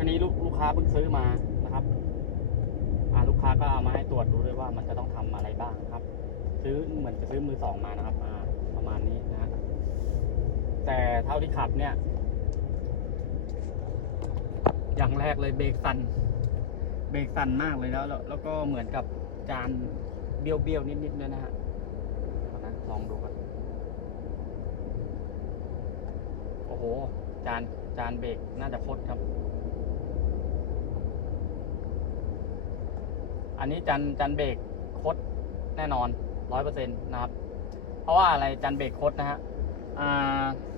คันนี้ลูกลูกค้าเพิ่งซื้อมานะครับอ่าลูกค้าก็เอามาให้ตรวจดูด้วยว่ามันจะต้องทำอะไรบ้างครับ ซื้อเหมือนจะซื้อมือสองมานะครับอ่าประมาณนี้นะ แต่เท่าที่ขับเนี่ย อย่างแรกเลยเบรกสั่นเบรกสั่นมากเลยแล้ว แล้วก็เหมือนกับจานเบี้ยวเบี้ยวนิดๆด้วยนะฮะนะลองดูกันโอ้โห จานจานเบรกน่าจะคดครับ อันนี้จานจานเบรกคดแน่นอนร้อยเปอร์เซ็นต์นะครับ เพราะว่าอะไรจานเบรกคดนะฮะ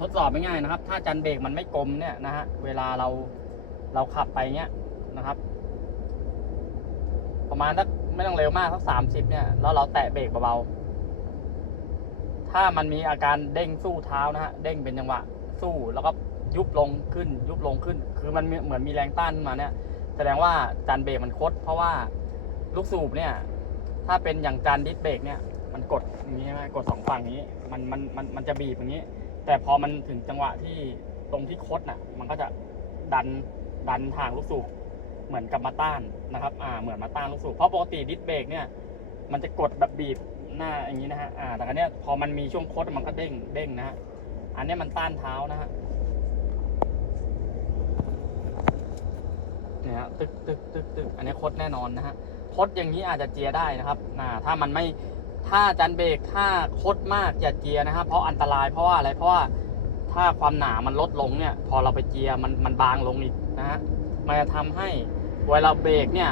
ทดสอบไม่ง่ายนะครับ ถ้าจานเบรกมันไม่กลมเนี่ยนะฮะเวลาเราเราขับไปเงี้ยนะครับ ประมาณสักไม่ต้องเร็วมากสักสามสิบเนี่ยแล้วเราแตะเบรกเบาๆถ้ามันมีอาการเด้งสู้เท้านะฮะเด้งเป็นจังหวะสู้แล้วก็ยุบลงขึ้น ยุบลงขึ้น คือมันเหมือนมีแรงต้านมาเนี่ย แสดงว่าจานเบรกมันคดเพราะว่า ลูกสูบเนี่ย ถ้าเป็นอย่างจานดิสเบรกเนี่ย มันกดอย่างนี้ใช่ไหมกดสองฝั่งนี้ มันมันมันมันจะบีบอย่างนี้ แต่พอมันถึงจังหวะที่ตรงที่คดน่ะ มันก็จะดันดันทางลูกสูบเหมือนกับมาต้านนะครับ อ่า เหมือนมาต้านลูกสูบ เพราะปกติดิสเบรกเนี่ย มันจะกดแบบบีบหน้าอย่างนี้นะฮะ อ่า แต่อันเนี้ยพอมันมีช่วงคดมันก็เด้ง เด้งนะฮะ อันเนี้ยมันต้านเท้านะฮะเนี่ยฮะตึกตึกตึกตึกอันนี้คดแน่นอนนะฮะ คดอย่างนี้อาจจะเจียได้นะครับถ้ามันไม่ถ้าจันเบรกถ้าคดมากอย่าเจียนะครับ เพราะอันตรายเพราะว่าอะไรเพราะว่าถ้าความหนามันลดลงเนี่ย พอเราไปเจียมันมันบางลงอีกนะฮะมันจะทำให้เวลาเบรกเนี่ย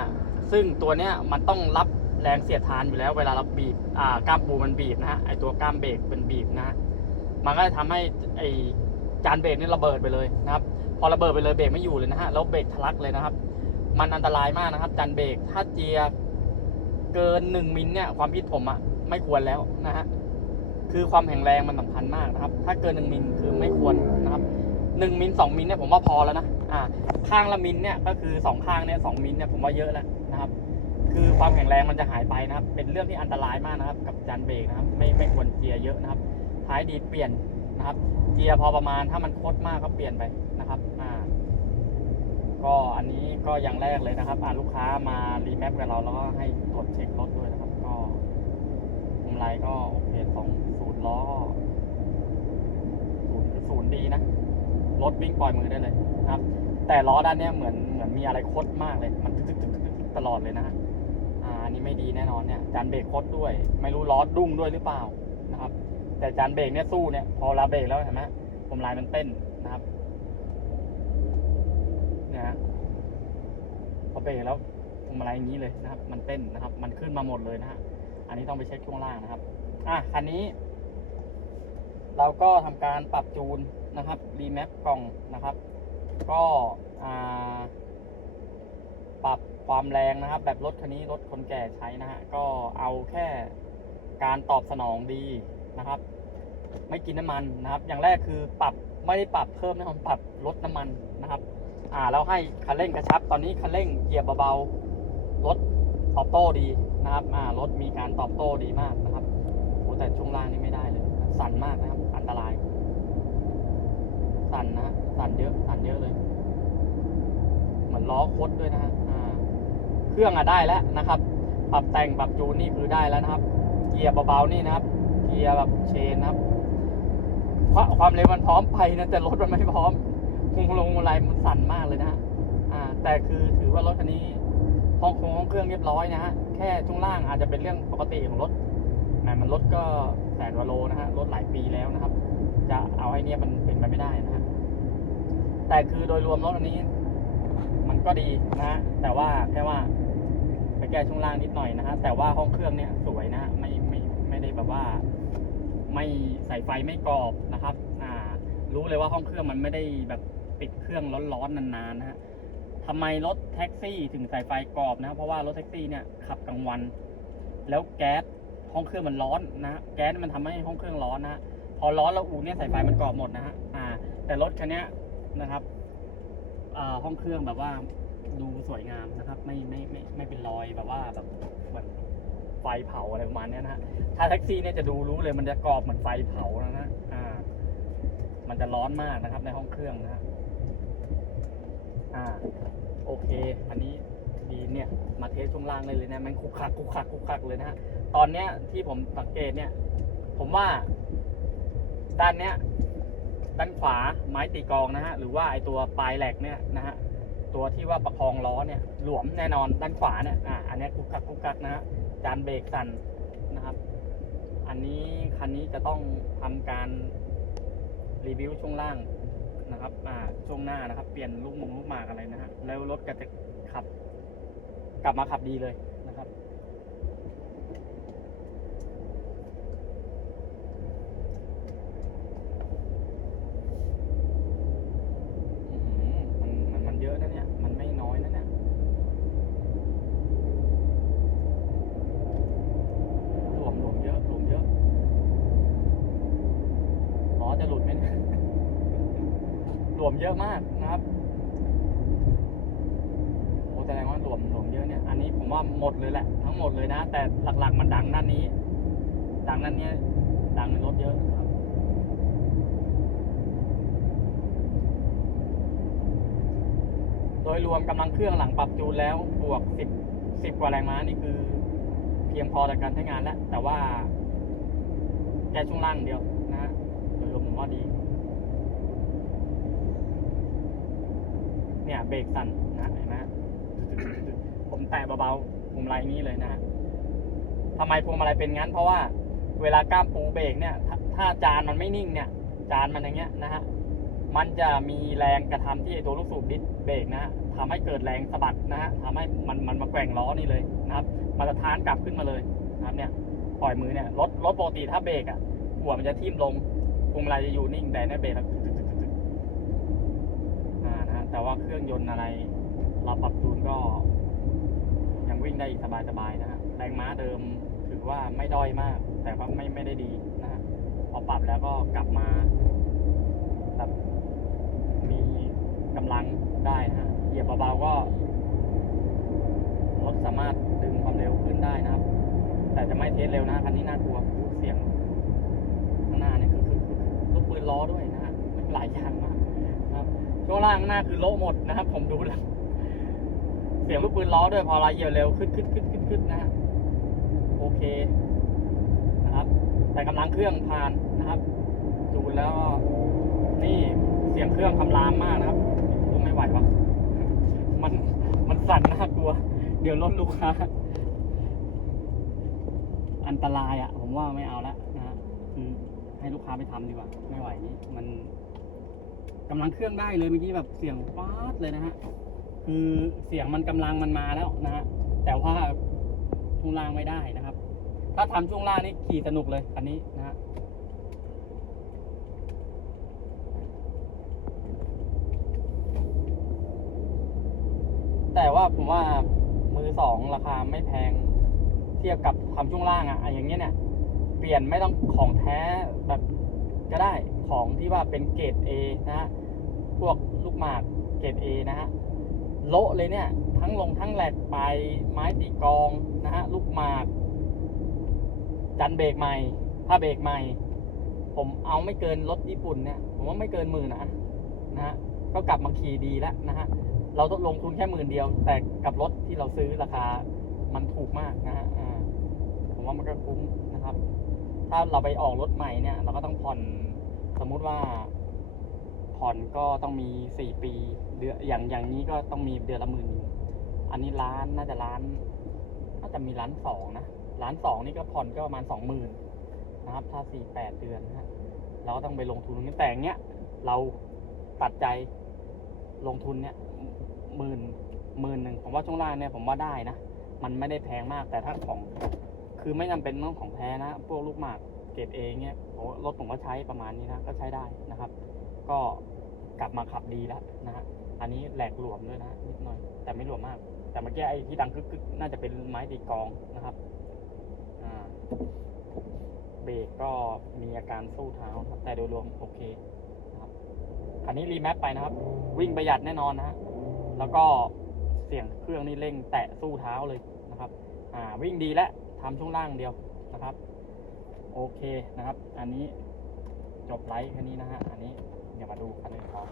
ซึ่งตัวเนี้ยมันต้องรับแรงเสียดทานอยู่แล้ว เวลาเราบีบอ่ากล้ามปูมันบีบนะฮะไอตัวกล้ามเบรกเป็นบีบนะฮะมันก็จะทำให้ไอจานเบรกนี่ระเบิดไปเลยนะครับ พอระเบิดไปเลยเบรกไม่อยู่เลยนะฮะแล้วเบรกทะลักเลยนะครับ มันอันตรายมากนะครับจันเบรกถ้าเจีย เกินหนึ่งมิลเนี่ยความคิดผมอะไม่ควรแล้วนะฮะคือความแข็งแรงมันสำคัญมากนะครับ ถ้าเกินหนึ่งมิลคือไม่ควรนะครับหนึ่งมิลสองมิลเนี่ยผมว่าพอแล้วนะอ่าข้างละมิลเนี่ยก็คือสองข้างเนี่ยสองมิลเนี่ยผมว่าเยอะแล้วนะครับ คือความแข็งแรงมันจะหายไปนะครับ เป็นเรื่องที่อันตรายมากนะครับ กับจานเบรกนะครับ ไม่ไม่ควรเจียร์เยอะนะครับท้ายดีดเปลี่ยนนะครับเจียร์พอประมาณถ้ามันโคตรมากก็เปลี่ยนไปนะครับอ่า ก็อันนี้ก็อย่างแรกเลยนะครับอ่าลูกค้ามารีแมปกับเราแล้วก็ให้ตรวจเช็ครถด้วยนะครับ ก็กำไรก็โอเคสองศูนย์ล้อศูนย์ศูนย์ดีนะ รถวิ่งปล่อยมือได้เลยนะครับ แต่ล้อด้านเนี้ยเหมือนเหมือนมีอะไรคดมากเลย มันตึกตึกตึกตึกตึกตลอดเลยนะฮะอ่าอันนี้ไม่ดีแน่นอนเนี่ยจานเบรกคดด้วย ไม่รู้ล้อดุ้งด้วยหรือเปล่านะครับ แต่จานเบรกเนี่ยสู้เนี่ยพอลาเบรกแล้วเห็นไหมผมลายมันเต้น นะฮะพอเบรกแล้วพวงมาลัยอย่างนี้เลยนะครับ มันเต้นนะครับ มันขึ้นมาหมดเลยนะฮะอันนี้ต้องไปเช็คช่วงล่างนะครับอะคันนี้ เราก็ทำการปรับจูนนะครับรีแมปกล่องนะครับ ก็ปรับความแรงนะครับ แบบรถคันนี้รถคนแก่ใช้นะฮะก็เอาแค่การตอบสนองดีนะครับ ไม่กินน้ำมันนะครับ อย่างแรกคือปรับไม่ได้ปรับเพิ่มนะครับปรับลดน้ำมันนะครับ อ่าแล้วให้คันเร่งกระชับ ตอนนี้คันเร่งเหยียบเบาๆรถตอบโต้ดีนะครับอ่ารถมีการตอบโต้ดีมากนะครับโอ้แต่ช่วงล่างนี่ไม่ได้เลย สั่นมากนะครับ อันตราย สั่นนะฮะสั่นเยอะสั่นเยอะเลย เหมือนล้อคดด้วยนะฮะอ่า เครื่องอะได้แล้วนะครับ ปรับแต่งปรับจูนนี่คือได้แล้วนะครับ เกียร์เบาๆนี่นะครับ เกียร์แบบเชนนะครับควาความเร็วมันพร้อมไปนะแต่รถมันไม่พร้อม พุงลงอะไรมันสั่นมากเลยนะฮะอ่า แต่คือถือว่ารถคันนี้ห้องคงห้องเครื่องเรียบร้อยนะฮะ แค่ช่วงล่างอาจจะเป็นเรื่องปกติของรถแหมมันรถก็แสนวาโลนะฮะ รถหลายปีแล้วนะครับ จะเอาให้เนี้ยมันเป็นไปไม่ได้นะฮะ แต่คือโดยรวมรถอันนี้ มันก็ดีนะฮะ แต่ว่าแค่ว่าไปแก้ช่วงล่างนิดหน่อยนะฮะ แต่ว่าห้องเครื่องเนี่ยสวยนะฮะ ไม่ไม่ไม่ได้แบบว่า ไม่ใส่ไฟไม่กรอบนะครับ อ่า รู้เลยว่าห้องเครื่องมันไม่ได้แบบ ปิดเครื่องร้อนๆนานๆนะฮะทำไมรถแท็กซี่ถึงใส่ไฟกรอบนะเพราะว่ารถแท็กซี่เนี่ยขับกลางวัน แล้วแก๊สห้องเครื่องมันร้อนนะฮะแก๊สมันทำให้ห้องเครื่องร้อนนะฮะพอร้อนแล้วอูเนี่ยสายไฟมันกรอบหมดนะฮะอ่า แต่รถคันนี้นะครับอ่าห้องเครื่องแบบว่าดูสวยงามนะครับ ไม่ไม่ไม่ไม่เป็นรอยแบบว่าแบบเหมือนไฟเผาอะไรประมาณนี้นะฮะถ้าแท็กซี่เนี่ยจะดูรู้เลยมันจะกรอบเหมือนไฟเผานะฮะอ่า มันจะร้อนมากนะครับในห้องเครื่องนะฮะ อ่าโอเค อันนี้ดีเนี่ยมาเทสช่วงล่างเลยเลยนะมันคุกคักคุกคักคุกคักเลยนะฮะตอนเนี้ยที่ผมสังเกตเนี่ย ผมว่า ด้านเนี้ยด้านขวาไม้ตีกองนะฮะหรือว่าไอตัวปลายแหลกเนี่ยนะฮะตัวที่ว่าประคองล้อเนี่ย หลวมแน่นอนด้านขวาเนี่ยอ่าอันนี้ยกุกกักกุกกักนะฮะจานเบรกสั่นนะครับ อันนี้คันนี้จะต้องทำการรีวิวช่วงล่าง นะครับอ่าช่วงหน้านะครับ เปลี่ยนลูกมงลูกหมากอะไรนะฮะแล้วรถก็จะขับ กลับมาขับดีเลยนะครับ อื้อหือมันมันมันเยอะนะเนี่ย มันไม่น้อยนะเนี่ย หลวมหลวมเยอะหลวมเยอะอ๋อจะหลุดไหมเนี่ย หลวม เยอะมากนะครับโอ้แสดงว่าหลวมหลวมเยอะเนี่ย อันนี้ผมว่าหมดเลยแหละ ทั้งหมดเลยนะ แต่หลักๆมันดังด้านนี้ ดังด้านเนี้ยดังในรถเยอะครับโดยรวมกำลังเครื่องหลังปรับจูนแล้วบวก10 10กว่าแรงม้านี่คือเพียงพอต่อการใช้งานแล้ว แต่ว่าแค่ช่วงล่างเดียวนะโดยรวมผมว่าดี เนี่ยเบรกสั่นนะเห็นไหมฮะผมแตะเบาๆพวงมาลัยนี้เลยนะฮะทำไมพวงมาลัยเป็นงั้น เพราะว่าเวลาก้ามปูเบรกเนี่ย ถ้าจานมันไม่นิ่งเนี่ย จานมันอย่างเงี้ยนะฮะมันจะมีแรงกระทำที่ไอตัวลูกสูบดิสเบรกนะฮะทำให้เกิดแรงสะบัดนะฮะทำให้มันมันมาแกว่งล้อนี่เลยนะครับมันจะทานกลับขึ้นมาเลยนะครับเนี่ยปล่อยมือเนี่ยรถรถปกติถ้าเบรกอะหัวมันจะทิ่มลงพวงมาลัยจะอยู่นิ่งแต่เนี่ยเบรก แต่ว่าเครื่องยนต์อะไร เราปรับจูนก็ ยังวิ่งได้อีกสบายๆนะฮะแรงม้าเดิมถือว่าไม่ด้อยมาก แต่ว่าไม่ไม่ได้ดีนะฮะพอปรับแล้วก็กลับมาแบบมีกำลังได้นะฮะเหยียบเบาๆก็รถสามารถดึงความเร็วขึ้นได้นะครับ แต่จะไม่เทสเร็วนะคันนี้น่ากลัวเสียงข้างหน้าเนี่ยคือคือคือลูกปืนล้อด้วยนะฮะหลายอย่างมากนะครับ ช่วงล่างข้างหน้าคือโละหมดนะครับ ผมดูแล้วเสียงลูกปืนล้อด้วยพอเราเยียบเร็วขึ้นขึ้นขึ้นขึ้นขึ้นนะฮะโอเคนะครับ แต่กำลังเครื่องผ่านนะครับจูแล้วนี่เสียงเครื่องคำรามมากนะครับไม่ไหววะมันมันสั่นน่ากลัว เดี๋ยวรถลูกค้าอันตรายอะ ผมว่าไม่เอาละนะฮะให้ลูกค้าไปทำดีกว่า ไม่ไหวนี่มัน กำลังเครื่องได้เลยเมื่อกี้แบบเสียงป๊าดเลยนะฮะคือเสียงมันกำลังมันมาแล้วนะฮะแต่ว่าช่วงล่างไม่ได้นะครับ ถ้าทำช่วงล่างนี่ขี่สนุกเลยคันนี้นะฮะแต่ว่าผมว่ามือสองราคาไม่แพงเทียบกับทำช่วงล่างอะ่ะอย่างเงี้ยเนี่ย เปลี่ยนไม่ต้องของแท้แบบก็ได้ ของที่ว่าเป็นเกรด A นะฮะ พวกลูกหมากเกรด A นะฮะ โละเลยเนี่ย ทั้งลงทั้งแหลกไปไม้ตีกองนะฮะ ลูกหมาก จันเบรกใหม่ผ้าเบรกใหม่ ผมเอาไม่เกินรถญี่ปุ่นเนี่ย ผมว่าไม่เกินหมื่นนะนะฮะ ก็กลับมาขี่ดีแล้วนะฮะ เราต้องลงทุนแค่หมื่นเดียว แต่กับรถที่เราซื้อราคามันถูกมากนะฮะผมว่ามันก็คุ้มนะครับ ถ้าเราไปออกรถใหม่เนี่ย เราก็ต้องผ่อน สมมุติว่าผ่อนก็ต้องมีสี่ปีเดือนอย่างอย่างนี้ก็ต้องมีเดือนละหมื่นอันนี้ล้านน่าจะล้านน่าจะมีล้านสองนะล้านสองนี่ก็ผ่อนก็ประมาณสองหมื่นนะครับ ถ้าสี่แปดเดือนนะฮะเราก็ต้องไปลงทุนนี้แต่อย่างเงี้ยเราตัดใจลงทุนเนี่ยหมื่นหมื่นหนึ่งผมว่าช่วงล่างเนี่ยผมว่าได้นะ มันไม่ได้แพงมากแต่ถ้าของ คือไม่จำเป็นต้องของแท้นะ พวกลูกหมาก เกรดเองเนี่ยผมรถผมก็ใช้ประมาณนี้นะ ก็ใช้ได้นะครับ ก็กลับมาขับดีแล้วนะฮะ อันนี้แหลกหลวมด้วยนะนิดหน่อย แต่ไม่หลวมมาก แต่เมื่อกี้ไอ้ที่ดังกึกๆน่าจะเป็นไม้ตีกองนะครับ อ่า เบรกก็มีอาการสู้เท้าครับ แต่โดยรวมโอเคนะครับ คันนี้รีแมปไปนะครับ วิ่งประหยัดแน่นอนนะฮะ แล้วก็เสียงเครื่องนี่เร่งแตะสู้เท้าเลยนะครับ อ่า วิ่งดีและทำช่วงล่างเดียวนะครับ โอเคนะครับ อันนี้จบไลฟ์แค่นี้นะฮะ อันนี้เดี๋ยวมาดูคันอื่นต่อ